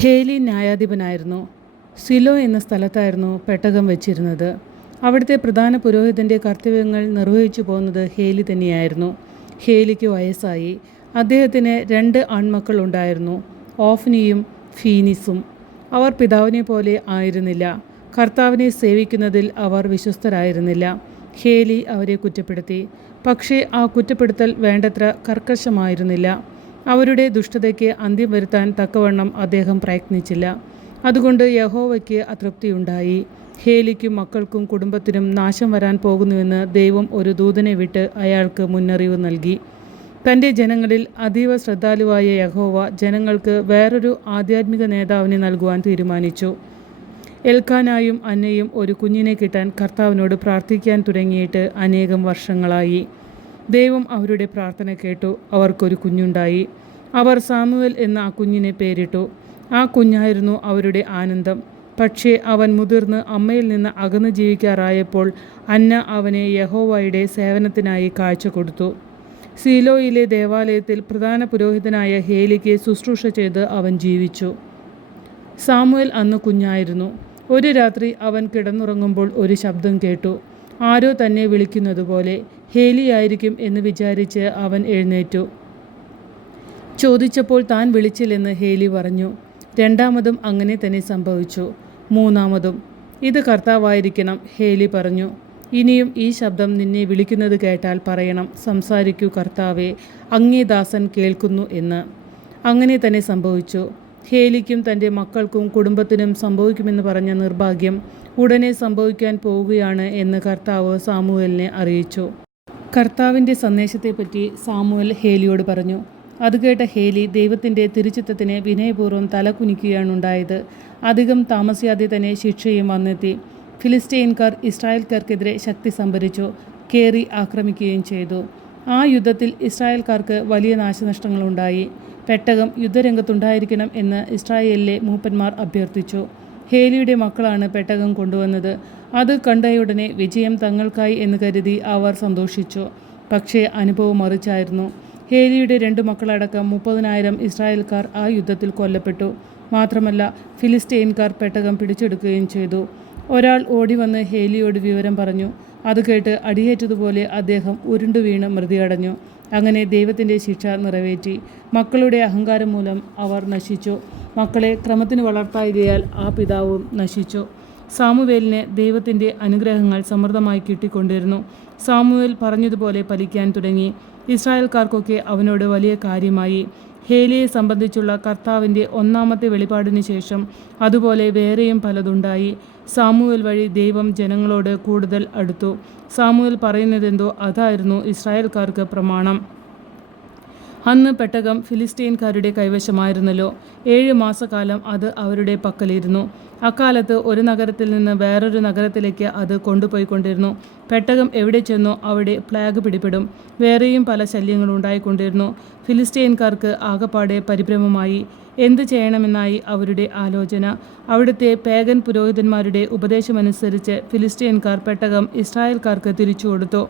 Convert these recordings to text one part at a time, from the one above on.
Haley ന്യായാധിപനായിരുന്നു. Silo എന്ന സ്ഥലത്തായിരുന്നു പെട്ടകം വെച്ചിരുന്നത്. അവിടുത്തെ പ്രധാന പുരോഹിതന്റെ കർത്തവ്യങ്ങൾ നിർവഹിച്ചു പോകുന്നത് ഹേലി തന്നെയായിരുന്നു. ഹേലിക്ക് വയസ്സായി. അദ്ദേഹത്തിന് രണ്ട് ആൺമക്കൾ ഉണ്ടായിരുന്നു ഓഫ്നിയും ഫീനിസും. അവർ പിതാവിനെ പോലെ ആയിരുന്നില്ല. കർത്താവിനെ സേവിക്കുന്നതിൽ അവർ വിശ്വസ്തരായിരുന്നില്ല. ഹേലി അവരെ കുറ്റപ്പെടുത്തി. പക്ഷേ ആ കുറ്റപ്പെടുത്തൽ വേണ്ടത്ര കർക്കശമായിരുന്നില്ല. അവരുടെ ദുഷ്ടതയ്ക്ക് അന്ത്യം വരുത്താൻ തക്കവണ്ണം അദ്ദേഹം പ്രയത്നിച്ചില്ല. അതുകൊണ്ട് യഹോവയ്ക്ക് അതൃപ്തിയുണ്ടായി. ഹേലിക്കും മക്കൾക്കും കുടുംബത്തിനും നാശം വരാൻ പോകുന്നുവെന്ന് ദൈവം ഒരു ദൂതനെ വിട്ട് അയാൾക്ക് മുന്നറിവ് നൽകി. തന്റെ ജനങ്ങളിൽ അതീവ ശ്രദ്ധാലുവായ യഹോവ ജനങ്ങൾക്ക് വേറൊരു ആധ്യാത്മിക നേതാവിനെ നൽകുവാൻ തീരുമാനിച്ചു. എൽക്കാനായും അന്നയും ഒരു കുഞ്ഞിനെ കിട്ടാൻ കർത്താവിനോട് പ്രാർത്ഥിക്കാൻ തുടങ്ങിയിട്ട് അനേകം വർഷങ്ങളായി. ദൈവം അവരുടെ പ്രാർത്ഥന കേട്ടു. അവർക്കൊരു കുഞ്ഞുണ്ടായി. അവർ സാമുവൽ എന്ന ആ കുഞ്ഞിനെ പേരിട്ടു. ആ കുഞ്ഞായിരുന്നു അവരുടെ ആനന്ദം. പക്ഷേ അവൻ മുതിർന്ന് അമ്മയിൽ നിന്ന് അകന്നു ജീവിക്കാറായപ്പോൾ അന്ന അവനെ യഹോവയുടെ സേവനത്തിനായി കാഴ്ച കൊടുത്തു. സീലോയിലെ ദേവാലയത്തിൽ പ്രധാന പുരോഹിതനായ ഹേലിക്ക് ശുശ്രൂഷ ചെയ്ത് അവൻ ജീവിച്ചു. സാമുവൽ അന്ന് കുഞ്ഞായിരുന്നു. ഒരു രാത്രി അവൻ കിടന്നുറങ്ങുമ്പോൾ ഒരു ശബ്ദം കേട്ടു. ആരോ തന്നെ വിളിക്കുന്നതുപോലെ ഹേലിയായിരിക്കും എന്ന് വിചാരിച്ച് അവൻ എഴുന്നേറ്റു. ചോദിച്ചപ്പോൾ താൻ വിളിച്ചില്ലെന്ന് ഹേലി പറഞ്ഞു. രണ്ടാമതും അങ്ങനെ തന്നെ സംഭവിച്ചു. മൂന്നാമതും ഇത് കർത്താവായിരിക്കണം ഹേലി പറഞ്ഞു. ഇനിയും ഈ ശബ്ദം നിന്നെ വിളിക്കുന്നത് കേട്ടാൽ പറയണം. സംസാരിക്കൂ കർത്താവെ അങ്ങേ ദാസൻ കേൾക്കുന്നു എന്ന്. അങ്ങനെ തന്നെ സംഭവിച്ചു. ഹേലിക്കും തന്റെ മക്കൾക്കും കുടുംബത്തിനും സംഭവിക്കുമെന്ന് പറഞ്ഞ നിർഭാഗ്യം ഉടനെ സംഭവിക്കാൻ പോവുകയാണ് എന്ന് കർത്താവ് സാമുവലിനെ അറിയിച്ചു. കർത്താവിന്റെ സന്ദേശത്തെപ്പറ്റി സാമുവൽ ഹേലിയോട് പറഞ്ഞു. അത് കേട്ട ഹേലി ദൈവത്തിന്റെ തിരുച്ചിത്തത്തിന് വിനയപൂർവം തല കുനിക്കുകയാണുണ്ടായത് അധികം താമസിയാതെ തന്നെ ശിക്ഷയും വന്നെത്തി. ഫിലിസ്റ്റീൻകാർ ഇസ്രായേൽക്കാർക്കെതിരെ ശക്തി സംഭരിച്ചു കേറി ആക്രമിക്കുകയും ചെയ്തു. ആ യുദ്ധത്തിൽ ഇസ്രായേൽക്കാർക്ക് വലിയ നാശനഷ്ടങ്ങളുണ്ടായി. പെട്ടകം യുദ്ധരംഗത്തുണ്ടായിരിക്കണം എന്ന് ഇസ്രായേലിലെ മൂപ്പന്മാർ അഭ്യർത്ഥിച്ചു. ഹേലിയുടെ മക്കളാണ് പെട്ടകം കൊണ്ടുവന്നത്. അത് കണ്ടയുടനെ വിജയം തങ്ങൾക്കായി എന്ന് കരുതി അവർ സന്തോഷിച്ചു. പക്ഷേ അനുഭവം മറിച്ചായിരുന്നു. ഹേലിയുടെ രണ്ട് മക്കളടക്കം മുപ്പതിനായിരം ഇസ്രായേൽക്കാർ ആ യുദ്ധത്തിൽ കൊല്ലപ്പെട്ടു. മാത്രമല്ല ഫിലിസ്റ്റൈൻകാർ പെട്ടകം പിടിച്ചെടുക്കുകയും ചെയ്തു. ഒരാൾ ഓടി വന്ന് ഹേലിയോട് വിവരം പറഞ്ഞു. അത് കേട്ട് അടിയേറ്റതുപോലെ അദ്ദേഹം ഉരുണ്ടു വീണ് മൃതിയടഞ്ഞു. അങ്ങനെ ദൈവത്തിന്റെ ശിക്ഷ നിറവേറ്റി. മക്കളുടെ അഹങ്കാരം മൂലം അവർ നശിച്ചു. മക്കളെ ക്രമത്തിന് വളർത്തായികയാൽ ആ പിതാവും നശിച്ചു. സാമുവേലിന് ദൈവത്തിന്റെ അനുഗ്രഹങ്ങൾ സമൃദ്ധമായി കിട്ടിക്കൊണ്ടിരുന്നു. സാമുവേൽ പറഞ്ഞതുപോലെ പലിക്കാൻ തുടങ്ങി. ഇസ്രായേൽക്കാർക്കൊക്കെ അവനോട് വലിയ കാര്യമായി. ഹേലിയെ സംബന്ധിച്ചുള്ള കർത്താവിന്റെ ഒന്നാമത്തെ വെളിപാടിന് ശേഷം അതുപോലെ വേറെയും പലതുണ്ടായി. സാമുവൽ വഴി ദൈവം ജനങ്ങളോട് കൂടുതൽ അടുത്തു. സാമുവൽ പറയുന്നതെന്തോ അതായിരുന്നു ഇസ്രായേൽക്കാർക്ക് പ്രമാണം. അന്ന് പെട്ടകം ഫിലിസ്റ്റീൻകാരുടെ കൈവശമായിരുന്നല്ലോ. ഏഴ് മാസക്കാലം അത് അവരുടെ പക്കലിരുന്നു. അക്കാലത്ത് ഒരു നഗരത്തിൽ നിന്ന് വേറൊരു നഗരത്തിലേക്ക് അത് കൊണ്ടുപോയിക്കൊണ്ടിരുന്നു. പെട്ടകം എവിടെ ചെന്നോ അവിടെ പ്ലാഗ് പിടിപെടും. വേറെയും പല ശല്യങ്ങളും ഉണ്ടായിക്കൊണ്ടിരുന്നു. ഫിലിസ്റ്റീൻകാർക്ക് ആകപ്പാടെ പരിഭ്രമമായി. എന്ത് ചെയ്യണമെന്നായി അവരുടെ ആലോചന. അവിടുത്തെ പേഗൻ പുരോഹിതന്മാരുടെ ഉപദേശമനുസരിച്ച് ഫിലിസ്റ്റീൻകാർ പെട്ടകം ഇസ്രായേൽക്കാർക്ക് തിരിച്ചു കൊടുത്തു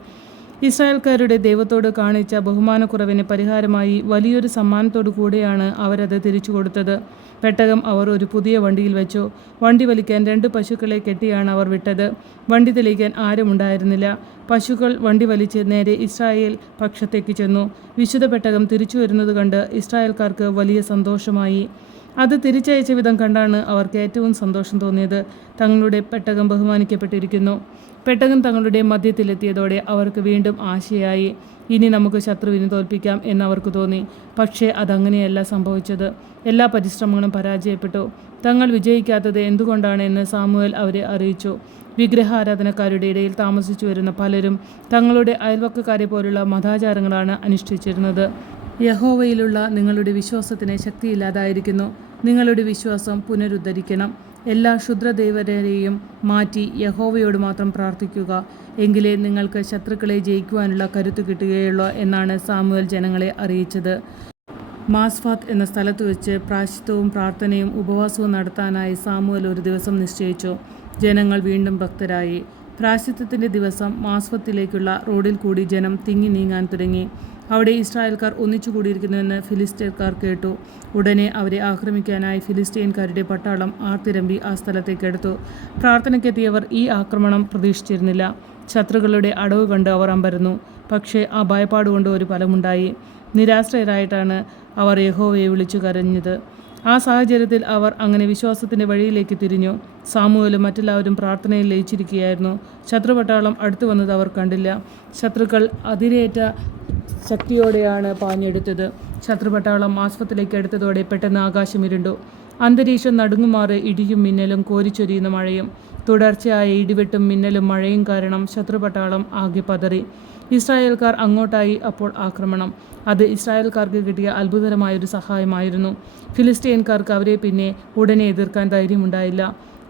ഇസ്രായേൽക്കാരുടെ ദൈവത്തോട് കാണിച്ച ബഹുമാനക്കുറവിന് പരിഹാരമായി വലിയൊരു സമ്മാനത്തോടു കൂടെയാണ് അവരത് തിരിച്ചു കൊടുത്തത്. പെട്ടകം അവർ ഒരു പുതിയ വണ്ടിയിൽ വെച്ചു. വണ്ടി വലിക്കാൻ രണ്ട് പശുക്കളെ കെട്ടിയാണ് അവർ വിട്ടത്. വണ്ടി തെളിയിക്കാൻ ആരുമുണ്ടായിരുന്നില്ല പശുക്കൾ വണ്ടി വലിച്ച് നേരെ ഇസ്രായേൽ പക്ഷത്തേക്ക് ചെന്നു. വിശുദ്ധ പെട്ടകം തിരിച്ചു വരുന്നത് കണ്ട് ഇസ്രായേൽക്കാർക്ക് വലിയ സന്തോഷമായി. അത് തിരിച്ചയച്ച വിധം കണ്ടാണ് അവർക്ക് ഏറ്റവും സന്തോഷം തോന്നിയത്. തങ്ങളുടെ പെട്ടകം ബഹുമാനിക്കപ്പെട്ടിരിക്കുന്നു. പെട്ടകം തങ്ങളുടെ മധ്യത്തിലെത്തിയതോടെ അവർക്ക് വീണ്ടും ആശയായി. ഇനി നമുക്ക് ശത്രുവിനെ തോൽപ്പിക്കാം എന്നവർക്ക് തോന്നി. പക്ഷേ അതങ്ങനെയല്ല സംഭവിച്ചത്. എല്ലാ പരിശ്രമങ്ങളും പരാജയപ്പെട്ടു. തങ്ങൾ വിജയിക്കാത്തത് എന്തുകൊണ്ടാണ് എന്ന് സാമുവൽ അവരെ അറിയിച്ചു. വിഗ്രഹാരാധനക്കാരുടെ ഇടയിൽ താമസിച്ചു വരുന്ന പലരും തങ്ങളുടെ അയൽവക്കക്കാരെ പോലുള്ള മതാചാരങ്ങളാണ് അനുഷ്ഠിച്ചിരുന്നത്. യഹോവയിലുള്ള നിങ്ങളുടെ വിശ്വാസത്തിന് ശക്തിയില്ലാതായിരിക്കുന്നു. നിങ്ങളുടെ വിശ്വാസം പുനരുദ്ധരിക്കണം. എല്ലാ ക്ഷുദ്രദേവരെയും മാറ്റി യഹോവയോട് മാത്രം പ്രാർത്ഥിക്കുക. എങ്കിലേ നിങ്ങൾക്ക് ശത്രുക്കളെ ജയിക്കുവാനുള്ള കരുത്ത് കിട്ടുകയുള്ളൂ എന്നാണ് സാമുവൽ ജനങ്ങളെ അറിയിച്ചത്. മാസ്ഫാത്ത് എന്ന സ്ഥലത്ത് വെച്ച് പ്രാശിത്വവും പ്രാർത്ഥനയും ഉപവാസവും നടത്താനായി സാമുവൽ ഒരു ദിവസം നിശ്ചയിച്ചു. ജനങ്ങൾ വീണ്ടും ഭക്തരായി. പ്രാശിത്വത്തിന്റെ ദിവസം മാസ്ഫത്തിലേക്കുള്ള റോഡിൽ കൂടി ജനം തിങ്ങി നീങ്ങാൻ തുടങ്ങി. അവിടെ ഇസ്രായേൽക്കാർ ഒന്നിച്ചു കൂടിയിരിക്കുന്നുവെന്ന് ഫിലിസ്തീൻകാർ കേട്ടു. ഉടനെ അവരെ ആക്രമിക്കാനായി ഫിലിസ്തീൻകാരുടെ പട്ടാളം ആർത്തിരമ്പി ആ സ്ഥലത്തേക്കെടുത്തു പ്രാർത്ഥനയ്ക്കെത്തിയവർ ഈ ആക്രമണം പ്രതീക്ഷിച്ചിരുന്നില്ല. ശത്രുക്കളുടെ അടവ് കണ്ട് അവർ അമ്പരന്നു. പക്ഷേ ആ ഭയപ്പാടുകൊണ്ട് ഒരു ഫലമുണ്ടായി. നിരാശ്രയരായിട്ടാണ് അവർ യഹോവയെ വിളിച്ചു കരഞ്ഞത്. ആ സാഹചര്യത്തിൽ അവർ അങ്ങനെ വിശ്വാസത്തിന്റെ വഴിയിലേക്ക് തിരിഞ്ഞു. സാമൂഹലും മറ്റെല്ലാവരും പ്രാർത്ഥനയിൽ ലയിച്ചിരിക്കുകയായിരുന്നു. ശത്രുപട്ടാളം അടുത്തു വന്നത് അവർ കണ്ടില്ല. ശത്രുക്കൾ അതിരേറ്റ ശക്തിയോടെയാണ് പാഞ്ഞെടുത്തത്. ശത്രുപട്ടാളം ആശുപത്രിയിലേക്ക് എടുത്തതോടെ പെട്ടെന്ന് ആകാശം ഇരുണ്ടു. അന്തരീക്ഷം നടുങ്ങുമാറ് ഇടിയും മിന്നലും കോരിച്ചൊരിയുന്ന മഴയും. തുടർച്ചയായ ഇടിവെട്ടും മിന്നലും മഴയും കാരണം ശത്രുപട്ടാളം ആകെ പതറി. ഇസ്രായേൽക്കാർ അങ്ങോട്ടായി അപ്പോൾ ആക്രമണം. അത് ഇസ്രായേൽക്കാർക്ക് കിട്ടിയ അത്ഭുതകരമായൊരു സഹായമായിരുന്നു. ഫിലിസ്തീൻകാർക്ക് അവരെ പിന്നെ ഉടനെ എതിർക്കാൻ ധൈര്യമുണ്ടായില്ല.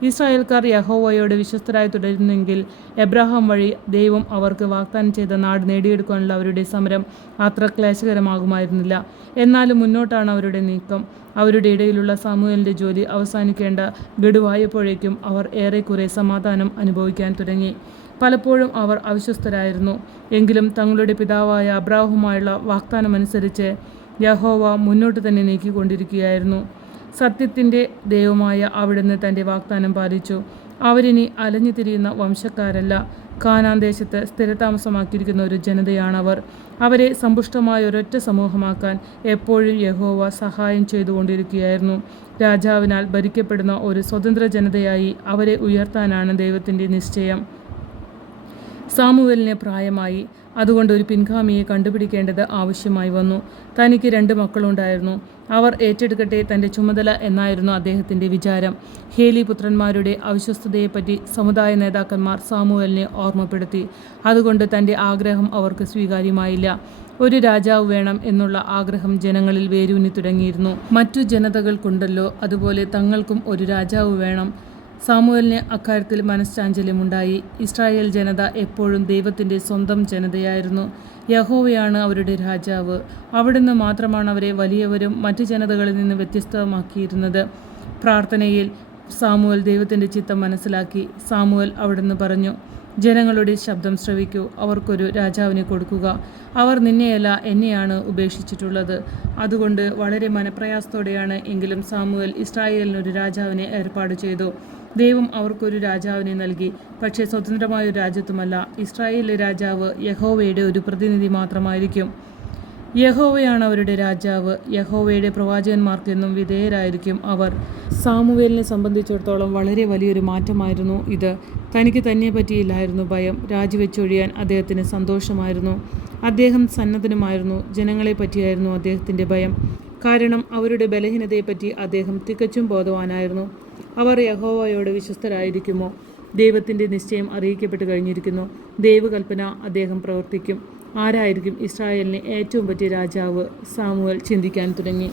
ഇസ്രായേൽക്കാർ യഹോവയോട് വിശ്വസ്തരായി തുടരുന്നെങ്കിൽ എബ്രഹാം വഴി ദൈവം അവർക്ക് വാഗ്ദാനം ചെയ്ത നാട് നേടിയെടുക്കാനുള്ള അവരുടെ സമരം അത്ര ക്ലേശകരമാകുമായിരുന്നില്ല. എന്നാലും മുന്നോട്ടാണ് അവരുടെ നീക്കം. അവരുടെ ഇടയിലുള്ള സാമൂഹലിന്റെ ജോലി അവസാനിക്കേണ്ട ഗഡുവായപ്പോഴേക്കും അവർ ഏറെക്കുറെ സമാധാനം അനുഭവിക്കാൻ തുടങ്ങി. പലപ്പോഴും അവർ അവിശ്വസ്തരായിരുന്നു. എങ്കിലും തങ്ങളുടെ പിതാവായ അബ്രാഹുമായുള്ള വാഗ്ദാനമനുസരിച്ച് യഹോവ മുന്നോട്ട് തന്നെ നീക്കിക്കൊണ്ടിരിക്കുകയായിരുന്നു. സത്യത്തിന്റെ ദൈവമായ അവിടുന്ന് തന്റെ വാഗ്ദാനം പാലിച്ചു. അവരിനി അലഞ്ഞു തിരിയുന്ന വംശക്കാരല്ല. കാനാൻ ദേശത്ത് സ്ഥിരതാമസമാക്കിയിരിക്കുന്ന ഒരു ജനതയാണവർ. അവരെ സമ്പുഷ്ടമായ ഒരൊറ്റ സമൂഹമാക്കാൻ എപ്പോഴും യഹോവ സഹായം ചെയ്തുകൊണ്ടിരിക്കുകയായിരുന്നു. രാജാവിനാൽ ഭരിക്കപ്പെടുന്ന ഒരു സ്വതന്ത്ര ജനതയായി അവരെ ഉയർത്താനാണ് ദൈവത്തിന്റെ നിശ്ചയം. സാമുവലിന് പ്രായമായി. അതുകൊണ്ട് ഒരു പിൻഗാമിയെ കണ്ടുപിടിക്കേണ്ടത് ആവശ്യമായി വന്നു. തനിക്ക് രണ്ട് മക്കളുണ്ടായിരുന്നു. അവർ ഏറ്റെടുക്കട്ടെ തന്റെ ചുമതല എന്നായിരുന്നു അദ്ദേഹത്തിന്റെ വിചാരം. ഹേലി പുത്രന്മാരുടെ അവിശ്വസ്തതയെപ്പറ്റി സമുദായ നേതാക്കന്മാർ സാമുവലിനെ ഓർമ്മപ്പെടുത്തി. അതുകൊണ്ട് തന്റെ ആഗ്രഹം അവർക്ക് സ്വീകാര്യമായില്ല. ഒരു രാജാവ് വേണം എന്നുള്ള ആഗ്രഹം ജനങ്ങളിൽ വേരൂന്നി തുടങ്ങിയിരുന്നു. മറ്റു ജനതകൾക്കുണ്ടല്ലോ. അതുപോലെ തങ്ങൾക്കും ഒരു രാജാവ് വേണം. സാമുവലിന് അക്കാര്യത്തിൽ മനഃശാഞ്ചല്യമുണ്ടായി ഇസ്രായേൽ ജനത എപ്പോഴും ദൈവത്തിന്റെ സ്വന്തം ജനതയായിരുന്നു. യഹോവയാണ് അവരുടെ രാജാവ്. അവിടുന്ന് മാത്രമാണ് അവരെ വലിയവരും മറ്റ് ജനതകളിൽ നിന്ന് വ്യത്യസ്തമാക്കിയിരുന്നത് പ്രാർത്ഥനയിൽ സാമുവൽ ദൈവത്തിന്റെ ചിത്തം മനസ്സിലാക്കി. സാമുവൽ അവിടുന്ന് പറഞ്ഞു ജനങ്ങളുടെ ശബ്ദം ശ്രവിക്കൂ. അവർക്കൊരു രാജാവിനെ കൊടുക്കുക. അവർ നിന്നെയല്ല എന്നെയാണ് ഉപേക്ഷിച്ചിട്ടുള്ളത്. അതുകൊണ്ട് വളരെ മനപ്രയാസത്തോടെയാണ് എങ്കിലും സാമുവൽ ഇസ്രായേലിനൊരു രാജാവിനെ ഏർപ്പാട് ചെയ്തു. ദൈവം അവർക്കൊരു രാജാവിനെ നൽകി. പക്ഷേ സ്വതന്ത്രമായ ഒരു രാജ്യത്തുമല്ല. ഇസ്രായേലിലെ രാജാവ് യഹോവയുടെ ഒരു പ്രതിനിധി മാത്രമായിരിക്കും. യഹോവയാണ് അവരുടെ രാജാവ്. യഹോവയുടെ പ്രവാചകന്മാർക്കെന്നും വിധേയരായിരിക്കും അവർ. സാമുവേലിനെ സംബന്ധിച്ചിടത്തോളം വളരെ വലിയൊരു മാറ്റമായിരുന്നു ഇത്. തനിക്ക് തന്നെ പറ്റിയില്ലായിരുന്നു ഭയം. രാജിവെച്ചൊഴിയാൻ അദ്ദേഹത്തിന് സന്തോഷമായിരുന്നു. അദ്ദേഹം സന്നദ്ധനുമായിരുന്നു. ജനങ്ങളെ പറ്റിയായിരുന്നു അദ്ദേഹത്തിന്റെ ഭയം. കാരണം അവരുടെ ബലഹീനതയെപ്പറ്റി അദ്ദേഹം തികച്ചും ബോധവാനായിരുന്നു. അവർ യഹോവയോട് വിശ്വസ്തരായിരിക്കുമോ? ദൈവത്തിന്റെ നിശ്ചയം അറിയിക്കപ്പെട്ട് കഴിഞ്ഞിരിക്കുന്നു. ദൈവകൽപ്പന അദ്ദേഹം പ്രവർത്തിക്കും. ആരായിരിക്കും ഇസ്രായേലിനെ ഏറ്റവും പറ്റിയ രാജാവ്? സാമുവൽ ചിന്തിക്കാൻ തുടങ്ങി.